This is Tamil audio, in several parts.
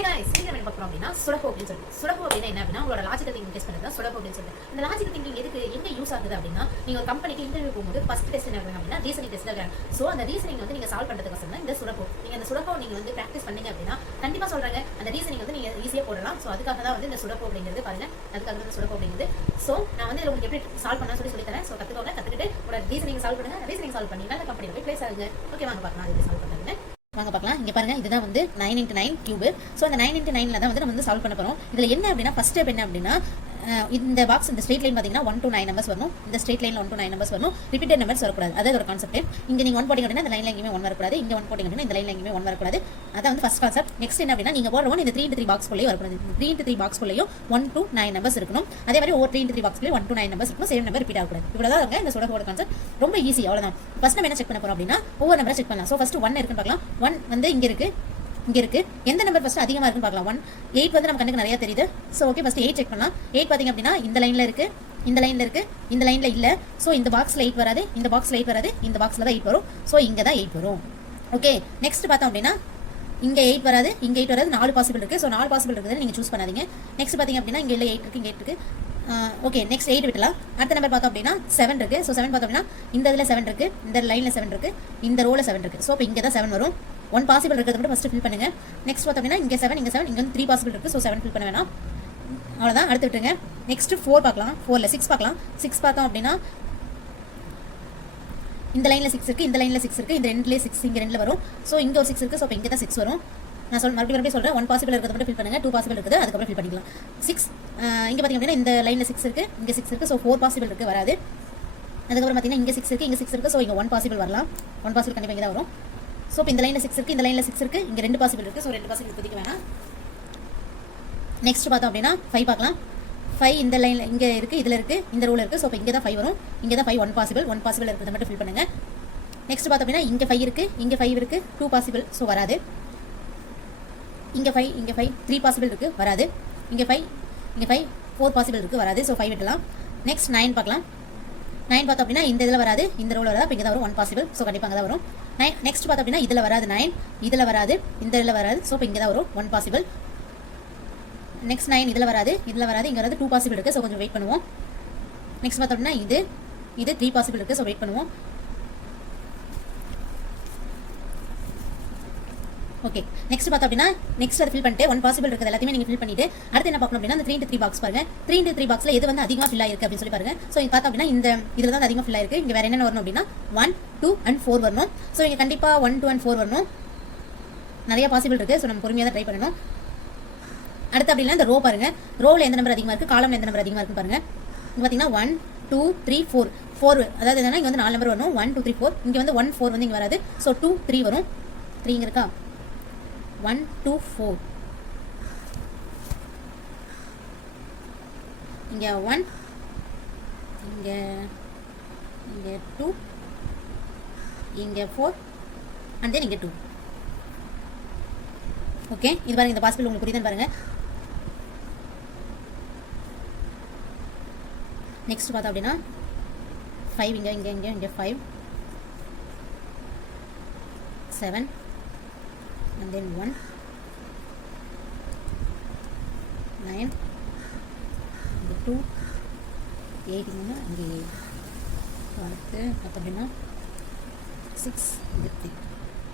ஹாய் गाइस நீங்க என்ன பார்க்க போறோம் அப்படினா சுடகோ அப்படின்னு சொல்லிட்டு சுடகோ அப்படினா என்ன அப்படினா உங்களோட லாஜிக்கல் திங்கிங் டெஸ்ட் பண்றது தான் சுடகோ அப்படின்னு சொல்லிட்டு இந்த லாஜிக்கல் திங்கிங் எதுக்கு எங்க யூஸ் ஆகுது அப்படினா நீங்க ஒரு கம்பெனிக்கு இன்டர்வியூ போகும்போது ஃபர்ஸ்ட் டெஸ்ட் என்ன பண்ணுங்க அப்படினா ரீசனிங் டெஸ்ட் தான். சோ அந்த ரீசனிங் வந்து நீங்க சால்வ் பண்றதுக்கு தான் இந்த சுடகோ. நீங்க அந்த சுடகோ நீங்க வந்து பிராக்டீஸ் பண்ணீங்க அப்படினா கண்டிப்பா சொல்றாங்க அந்த ரீசனிங் வந்து நீங்க ஈஸியா போடலாம். சோ அதுக்காக தான் வந்து இந்த சுடகோ அப்படிங்கிறது பாருங்க. அதுக்காக தான் சுடகோ அப்படிங்கிறது. சோ நான் வந்து உங்களுக்கு எப்படி சால்வ் பண்ணா சொல்லி தரேன். சோ கத்துக்கோங்க. கத்துக்கிட்டு உங்களோட ரீசனிங் சால்வ் பண்ணுங்க. ரீசனிங் சால்வ் பண்ணி நல்ல கம்பெனில போய் பிளேஸ் ஆகுங்க. ஓகே வாங்க பார்க்கலாம் எப்படி சால்வ் பண்றதுன்னு. வாங்க பார்க்கலாம். இங்க பாருங்க இதுதான் வந்து 9 × 9 கியூப். சோ அந்த 9 × 9ல தான் வந்து நம்ம வந்து சால்வ் பண்ண போறோம். இதுல என்ன அப்படினா ஃபர்ஸ்ட் ஸ்டெப் என்ன அப்படினா இந்த பாக்ஸ் இந்த ஸ்ட்ரெயிட் லைன் பாத்தீங்கன்னா 1 to 9 நம்பர்ஸ் வரணும். இந்த ஸ்ட்ரெயிட் லைன்ல 1 to 9 நம்பர்ஸ் வரணும். ரிப்பீட்டட் நம்பர்ஸ் வரக்கூடாது. அதாவது ஒரு கான்செப்ட். இங்க நீங்க 1 போடிங்க அப்படினா இந்த லைன்ல எங்கேயுமே 1 வரக்கூடாது. இங்க 1 போடிங்க அப்படினா இந்த லைன்ல எங்கேயுமே 1 வரக்கூடாது. அதான் வந்து ஃபர்ஸ்ட் கான்செப்ட். நெக்ஸ்ட் என்ன அப்படினா நீங்க போடுற இந்த 3 × 3 பாக்ஸ் குள்ளேயே வரக்கூடாது. 3 × 3 பாக்ஸ் குள்ளேயும் 1 to 9 நம்பர்ஸ் இருக்கணும். அதே மாதிரி ஒரு 3 × 3 பாக்ஸ் குள்ளேயும் 1 to 9 நம்பர்ஸ் இருக்கணும். சேம் நம்பர் ரிப்பீட் ஆகக்கூடாது. இவ்வளவுதான் வந்து இந்த சுடகோட கான்செப்ட். ரொம்ப ஈஸி அவ்வளவுதான். ஃபர்ஸ்ட் நம்ம என்ன செக் பண்ண போறோம் அப்படினா ஒவ்வொரு நம்பரை செக் பண்ணலாம். சோ ஃபர்ஸ்ட் 1 இருக்குன்னு பார்க்கலாம். 1 வந்து இங்க இருக்கு. எந்த நம்பர் ஃபர்ஸ்ட் அதிகமா இருக்குன்னு பார்க்கலாம். 1 8 வந்து நம்ம கண்ணுக்கு நிறைய தெரியுது. சோ ஓகே ஃபர்ஸ்ட் 8 செக் பண்ணலாம். 8 பாத்தீங்க அப்படினா இந்த லைன்ல இருக்கு, இந்த லைன்ல இருக்கு, இந்த லைன்ல இல்ல. சோ இந்த பாக்ஸ்ல 8 வராது, இந்த பாக்ஸ்ல 8 வராது, இந்த பாக்ஸ்ல தான் 8 வரும். சோ இங்க தான் 8 வரும். ஓகே நெக்ஸ்ட் பார்த்தோம் அப்படினா இங்க 8 வராது, இங்க 8 வராது. 4 பாசிபிள் இருக்கு. சோ 4 பாசிபிள் இருக்குதுன்னு நீங்க சூஸ் பண்ணாதீங்க. நெக்ஸ்ட் பாத்தீங்க அப்படினா இங்க இல்ல 8 இருக்கு, இங்க 8 இருக்கு. Okay next 8 விட்டலாம். அடுத்த நம்பர் பார்த்தோம் அப்படினா 7 இருக்கு. சோ 7 பார்த்தோம் அப்படினா இந்த இதுல 7 இருக்கு, இந்த லைன்ல 7 இருக்கு, இந்த ரோல 7 இருக்கு. சோ இப்போ இங்க தான் 7 வரும். 1 பாசிபிள் இருக்கிறத மட்டும் ஃபர்ஸ்ட் ஃபில் பண்ணுங்க. நெக்ஸ்ட் பார்த்தோம் அப்படினா இங்க 7, இங்க 7, இங்க வந்து 3 பாசிபிள் இருக்கு. சோ 7 ஃபில் பண்ண வேணாம். அவ்வளவுதான். அடுத்து விட்டுருங்க. நெக்ஸ்ட் 4 பார்க்கலாம். 4ல 6 பார்க்கலாம். 6 பார்த்தோம் அப்படினா இந்த லைன்ல 6 இருக்கு, இந்த லைன்ல 6 இருக்கு, இந்த ரெண்டுலயே 6 இங்க ரெண்டுல வரும். சோ இங்க ஒரு 6 இருக்கு. சோ இப்போ இங்க தான் 6 வரும். நான் மறுபடியும் சொல்றேன். 1 பாசிபிள் இருக்கிறத மட்டும் ஃபில் பண்ணுங்க. 2 பாசிபிள் இருக்குது, அதுக்கு அப்புறம் ஃபில் பண்ணிக்கலாம். 6 இங்க பாத்தீங்க அப்படினா இந்த லைன்ல 6 இருக்கு, இங்க 6 இருக்கு. சோ 4 பாசிபிள் இருக்கு, வராது. அதுக்கப்புறம் பாத்தீங்கன்னா இங்க 6 இருக்கு, இங்க 6 இருக்கு. சோ இங்க 1 பாசிபிள் வரலாம். 1 பாசிபிள் கண்டிப்பா இங்க தான் வரும். சோ இப்போ இந்த லைன்ல 6 இருக்கு, இந்த லைன்ல 6 இருக்கு, இங்க 2 பாசிபிள் இருக்கு. சோ 2 பாசிபிள் இப்போதைக்கு வேணாம். நெக்ஸ்ட் பார்த்தோம் அப்படினா 5 பார்க்கலாம். 5 இந்த லைன்ல இங்க இருக்கு, இதுல இருக்கு, இந்த ரோல இருக்கு. சோ இப்போ இங்க தான் 5 வரும். இங்க தான் 5 1 பாசிபிள். 1 பாசிபிள் இருக்கிறத மட்டும் ஃபில் பண்ணுங்க. நெக்ஸ்ட் பார்த்தோம் அப்படினா இங்க 5 இருக்கு, இங்க 5 இருக்கு, 2 பாசிபிள். சோ வராது. இங்க 5, இங்க 5, 3 பாசிபிள் இருக்கு, வராது. இங்க 5, இங்க 5, 4 பாசிபிள் இருக்கு, வராது. சோ 5 விடலாம். நெக்ஸ்ட் 9 பார்க்கலாம். 9 பார்த்தோம் அப்படினா இந்த இதுல வராது, இந்த ரோல வராது. இங்க தான் வரும் 1 பாசிபிள். சோ கண்டிப்பா அங்க தான் வரும். நெக்ஸ்ட் பார்த்தோம் அப்படினா இதுல வராது 9, இதுல வராது, இந்த இதுல வராது. சோ இப்போ இங்க தான் வரும் 1 பாசிபிள். நெக்ஸ்ட் 9 இதுல வராது, இதுல வராது, இங்க வராது. 2 பாசிபிள் இருக்கு. சோ கொஞ்சம் வெயிட் பண்ணுவோம். நெக்ஸ்ட் பார்த்தோம் அப்படினா இது 3 பாசிபிள் இருக்கு. சோ வெயிட் பண்ணுவோம். ஓகே நெக்ஸ்ட் பார்த்தோம் அப்படினா நெக்ஸ்ட் அதை ஃபில் பண்ணிட்டு 1 பாசிபிள் இருக்குது எல்லாத்தையுமே நீங்க ஃபில் பண்ணிட்டு அடுத்து என்ன பார்க்கணும் அப்படினா அந்த 3 × 3 பாக்ஸ் பாருங்க. 3 × 3 பாக்ஸ்ல எது வந்து அதிகமா ஃபில் ஆயிருக்கு அப்படி சொல்லி பாருங்க. சோ இது பார்த்தோம் அப்படினா இந்த இதுல தான் அதிகமா ஃபில் ஆயிருக்கு. இங்க வேற என்ன வரணும் அப்படினா 1 2 and 4 வரணும். சோ இங்க கண்டிப்பா 1 2 and 4 வரணும். நிறைய பாசிபிள் இருக்கு. சோ நம்ம பொறுமையா தான் ட்ரை பண்ணனும். அடுத்து அப்படினா இந்த ரோ பாருங்க. ரோல எந்த நம்பர் அதிகமா இருக்கு, காலம்ல எந்த நம்பர் அதிகமா இருக்கு பாருங்க. இங்க பாத்தீங்கன்னா 1 2 3 4 அதாவது என்னன்னா இங்க வந்து 4 நம்பர் வரணும். 1 2 3 4. இங்க வந்து 1 4 வந்து இங்க வராது. சோ 2 3 வரும். 3 இங்க இருக்கா? 1 2 4 இங்க 1 இங்க 2 இங்க 4 and then இங்க 2. ஓகே இது பாருங்க. இந்த பாசிபிள் உங்களுக்கு புரியுதுன்னு பாருங்க. நெக்ஸ்ட் பார்த்தா அப்படின்னா 5 இங்க 5 7 and then 1 9 and 2 8 இங்க 8 அடுத்து பார்த்தா அப்படின்னா 6 இங்க 3.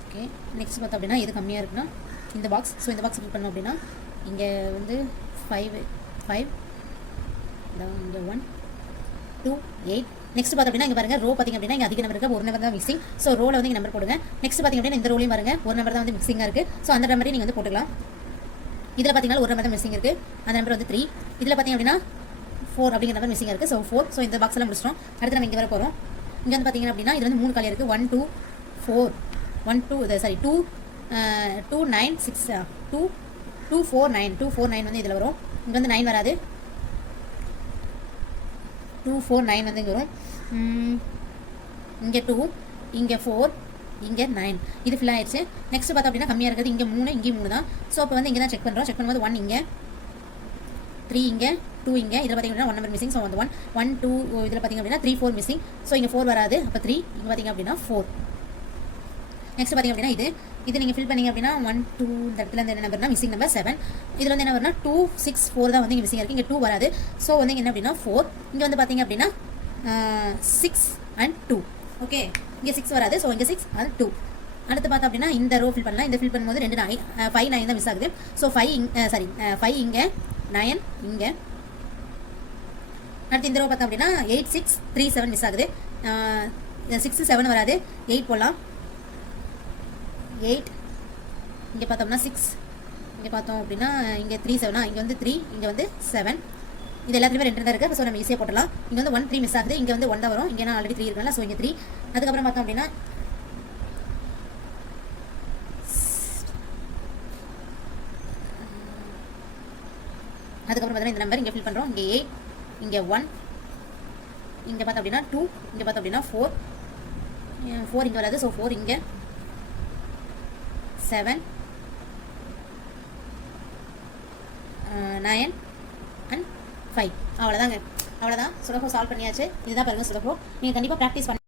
ஓகே நெக்ஸ்ட் பார்த்தா அப்படின்னா இது கம்மியா இருக்குன்னா இந்த பாக்ஸ். ஸோ இந்த பாக்ஸ் ஃபில் பண்ணோம் அப்படின்னா இங்கே வந்து 5 இங்கே 1 2 8. நெக்ஸ்ட் பார்த்தோம் அப்படின்னா இங்கே பாருங்க ரோ பார்த்திங்க அப்படின்னா இங்கே அதிக நம்பர் இருக்குது, ஒரு நம்பர் தான் மிக்சிங். ஸோ ரோவில் வந்து இங்கே நம்பர் போடுங்க. நெக்ஸ்ட் பார்த்திங்க அப்படின்னா இந்த ரோலையும் பாருங்க ஒரு நம்பர் தான் வந்து மிக்சிங்காக இருக்குது. ஸோ அந்த நம்பரையும் நீங்கள் வந்து போட்டுக்கலாம். இதில் பார்த்தீங்கன்னா ஒரு நம்பர் தான் மிஸ்ஸிங் இருக்குது, அந்த நம்பர் வந்து 3. இதில் பார்த்திங்க அப்படின்னா 4 அப்படிங்கிற நம்பர் மிஸ்ஸிங் இருக்குது. ஸோ 4. ஸோ இந்த பாக்ஸ் எல்லாம் முடிச்சிட்டோம். அடுத்து நம்ம இங்கே வர போகிறோம். இங்கே வந்து பார்த்திங்க அப்படின்னா இது வந்து 3 காலியாக இருக்குது. 1 2 4 2 2 9 6 2 4 9 வந்து இதில் வரும். இங்கே வந்து 9 வராது. 2 4 9 வந்து இங்கே வரும். இங்கே 2 இங்கே 4 இங்கே 9 இது ஃபில் ஆயிடுச்சு. நெக்ஸ்ட் பார்த்தோம் அப்படின்னா கம்மியாக இருக்குது. இங்கே 3 இங்கே 3 தான். ஸோ அப்போ வந்து இங்கே தான் செக் பண்ணுறோம். செக் பண்ணும்போது 1 இங்கே 3 இங்கே 2 இங்கே இதில் பார்த்திங்கன்னா 1 நம்பர் மிஸ்ஸிங். ஸோ வந்து 1 2 இதில் பார்த்திங்க அப்படின்னா 3 4 மிஸ்ஸிங். ஸோ இங்கே 4 வராது. அப்போ 3 இங்கே பார்த்திங்க அப்படின்னா 4. நெக்ஸ்ட் பார்த்திங்க அப்படின்னா இது இது நீங்கள் ஃபில் பண்ணீங்க அப்படின்னா 1 2 இந்த இடத்துல வந்து என்ன நம்பர்னா மிஸ்ஸிங் நம்பர் 7. இதில் வந்து என்ன வரும்னா 2 6 4 தான் வந்து இங்கே மிஸ்ஸிங் இருக்குது. இங்கே 2 வராது. ஸோ வந்து இங்கே என்ன அப்படின்னா 4. இங்கே வந்து பார்த்தீங்க அப்படின்னா 6 and 2. ஓகே, இங்கே 6 வராது. ஸோ இங்கே 6 and 2. அடுத்து பார்த்தோம் அப்படின்னா இந்த ரோ ஃபில் பண்ணலாம். இந்த ஃபில் பண்ணும்போது 2 9 5 9 தான் மிஸ் ஆகுது. ஸோ 5 இங்கே 9 இங்கே. அடுத்து இந்த ரோ பார்த்தோம் அப்படின்னா 8 6 3 7 மிஸ் ஆகுது. 6 7 வராது. 8 போடலாம். 8 இங்கே பார்த்தோம்னா 6 இங்கே பார்த்தோம் அப்படின்னா இங்கே 3 7 இங்கே வந்து 3 இங்கே வந்து 7. இது எல்லாத்துலேயுமே 2 தான் இருக்குது. ஸோ நம்ம ஈஸியாக போட்டலாம். இங்கே வந்து 1 3 மிஸ் ஆகுது. இங்கே வந்து 1 தான் வரும். இங்கே நான் ஆல்ரெடி 3 இருக்குல்ல. ஸோ இங்கே 3. அதுக்கப்புறம் பார்த்தோம் அப்படின்னா பார்த்தீங்கன்னா இந்த நம்பர் இங்கே ஃபில் பண்ணுறோம். இங்கே 8 இங்கே 1 இங்கே பார்த்தோம் அப்படின்னா 2 இங்கே பார்த்தோம் அப்படின்னா 4 இங்கே வராது. ஸோ 4 இங்கே 7 9 and 5. அவ்வளோதான் சுலபம் சால்வ் பண்ணியாச்சு. இதுதான் பாருங்க சுலபம். நீங்கள் கண்டிப்பாக ப்ராக்டிஸ் பண்ணி.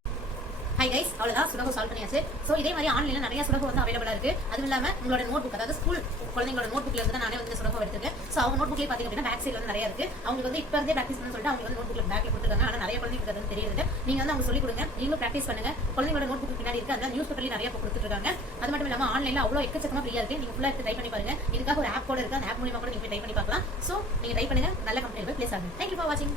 ஹாய் கைஸ், அவ்வளோதான் சுலபம் சால்வ் பண்ணியாச்சு. ஸோ இதே மாதிரி ஆன்லைனில் நிறைய சுலபம் வந்து அவைலபிளாக இருக்குது. அதுவும் இல்லாமல் உங்களோட நோட் புக், அதாவது ஸ்கூல் குழந்தைங்களோட நோட் புக்கில் இருந்து தான் நானே வந்து சுலபம் எடுத்துருக்கேன். ஸோ அவங்க நோட் புக்லேயே பார்த்தீங்க அப்படின்னா பேக் சைடில் வந்து நிறைய இருக்குது. அவங்களுக்கு வந்து இப்போ இருந்தே ப்ராக்டிஸ் பண்ணு சொல்லிட்டு அவங்க வந்து நோட் புக்கில் பேக்கில் கொடுத்துருக்காங்க. ஆனால் நிறைய குழந்தைங்களுக்கு அது வந்து தெரியுது. நீங்கள் வந்து அவங்க சொல்லிக் கொடுங்க, நீங்களும் ப்ராக்டிஸ் பண்ணுங்க. குழந்தைங்களோட நோட் புக் பின்னாடி இருக்குது. அதெல்லாம் நியூஸ் பேப்பர்லேயே நிறைய கொடுத்துருக்காங்க. அது மட்டும் இல்லாமல் ஆன்லைனில் அவ்வளோ எக்கச்சக்கமாக ஃப்ரீயாக இருக்குது. நீங்கள் ஃபுல்லாக எடுத்து ட்ரை பண்ணி பாருங்க. இதுக்காக ஒரு ஆப் கூட இருக்குது. அந்த ஆப் மூலியமாக கூட நீங்கள் ட்ரை பண்ணி பார்க்கலாம். ஸோ நீங்கள் ட்ரை பண்ணுங்க, நல்ல கம்பெனியில் போய் பிளேஸ் ஆகுங்க. தேங்க்யூ ஃபார் வாட்சிங்.